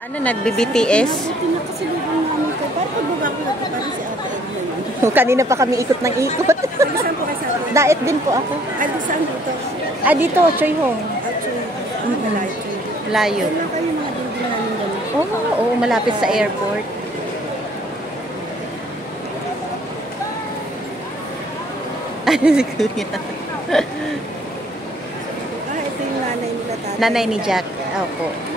Ano, nagbi-BTS? Pinakasalubong namin ko. Parang buga ko na parang si Ate Edna. Kanina pa kami ikot ng ikot. Alisan po kayo sa atin. Daet din po ako. Alisan dito. Ah, dito, Choy Hong. Actually, malayo. Layo. Wala kayo mga building namin ganun. Oo, malapit sa airport. Ano si Kuya? Ito yung nanay nila tatay. Nanay ni Jack. Opo.